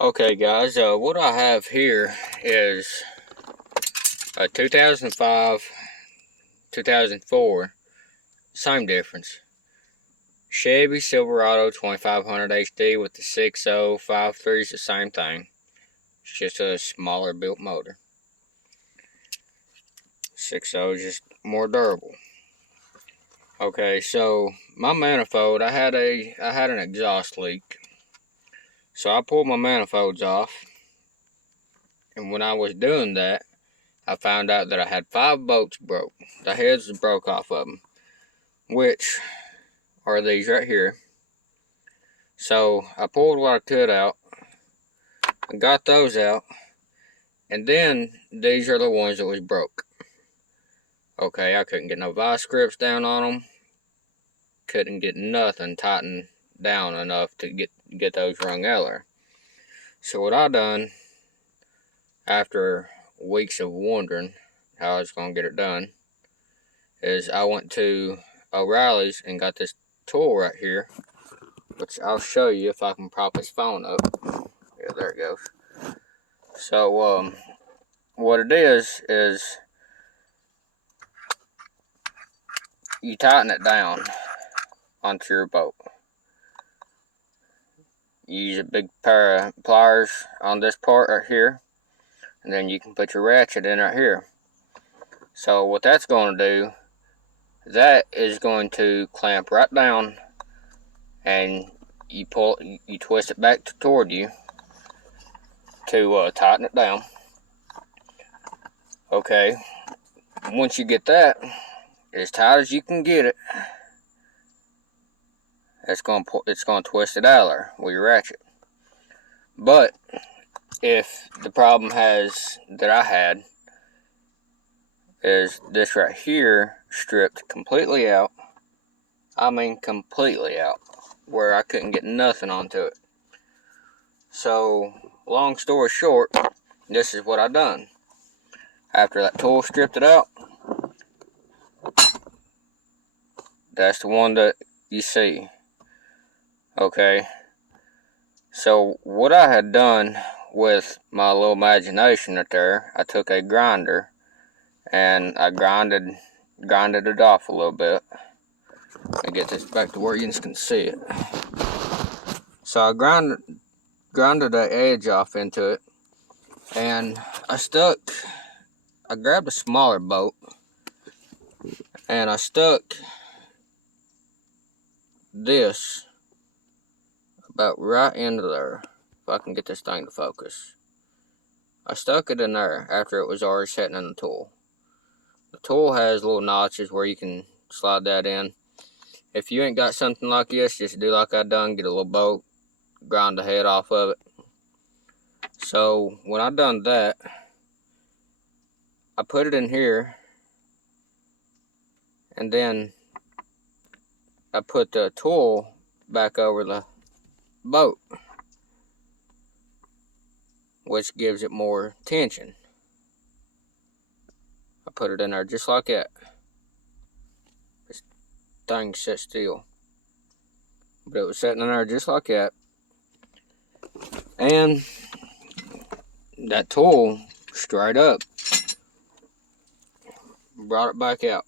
Okay guys, what I have here is a 2005, 2004, same difference. Chevy Silverado 2500 HD with the 6053 is the same thing. It's just a smaller built motor. 60 is just more durable. Okay, so my manifold, I had an exhaust leak. So I pulled my manifolds off, and when I was doing that, I found out that I had 5 bolts broke. The heads broke off of them, which are these right here. So I pulled what I could out, I got those out, and then these are the ones that was broke. Okay, I couldn't get no vice grips down on them, couldn't get nothing tightened down enough to get those rung eller. So what I done, after weeks of wondering how I was going to get it done, is I went to O'Reilly's and got this tool right here, which I'll show you if I can prop his phone up. Yeah, there it goes. So, what it is you tighten it down onto your boat. You use a big pair of pliers on this part right here, and then you can put your ratchet in right here. So what that's going to do, that is going to clamp right down, and you twist it back toward you to tighten it down. Okay, once you get that as tight as you can get it, it's going to twist it out there with your ratchet. But if the problem that I had is this right here stripped completely out. I mean completely out, where I couldn't get nothing onto it. So long story short, this is what I done. After that tool stripped it out, that's the one that you see. Okay, so what I had done with my little imagination right there, I took a grinder and I grinded it off a little bit. Let me get this back to where you can see it. So I grinded that edge off into it, and I grabbed a smaller bolt and I stuck this about right into there. If I can get this thing to focus. I stuck it in there after it was already sitting in the tool. The tool has little notches where you can slide that in. If you ain't got something like this, just do like I done, get a little bolt, grind the head off of it. So when I done that, I put it in here, and then I put the tool back over the boat, which gives it more tension. I put it in there just like that. This thing sits still, but it was sitting in there just like that. And that tool straight up brought it back out.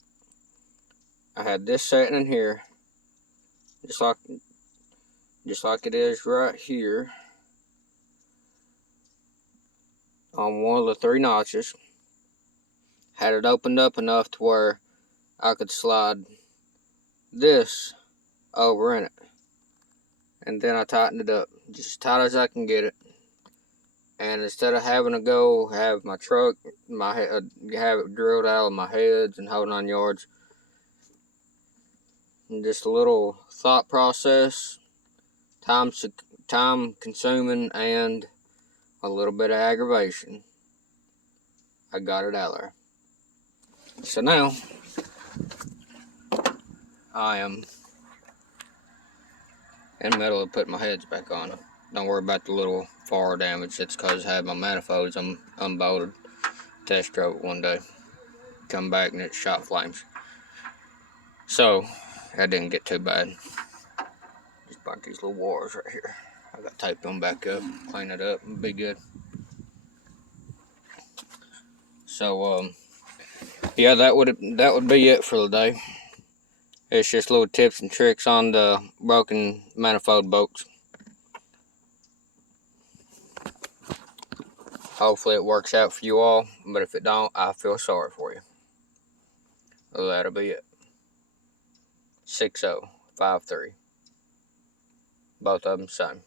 I had this sitting in here just like it is right here on one of the 3 notches. Had it opened up enough to where I could slide this over in it, and then I tightened it up just as tight as I can get it. And instead of having to go have my truck, have it drilled out of my heads and holding on yards, and just a little thought process, time consuming, and a little bit of aggravation, I got it out there. So now I am in the middle of putting my heads back on. Don't worry about the little far damage. It's because I had my manifolds unbolted. Test drove it one day. Come back and it shot flames. So that didn't get too bad. Just burnt these little wires right here. I got to tape them back up, clean it up, and be good. So yeah, that would be it for the day. It's just little tips and tricks on the broken manifold bolts. Hopefully it works out for you all, but if it don't, I feel sorry for you. Well, that'll be it. 6053. Both of them same.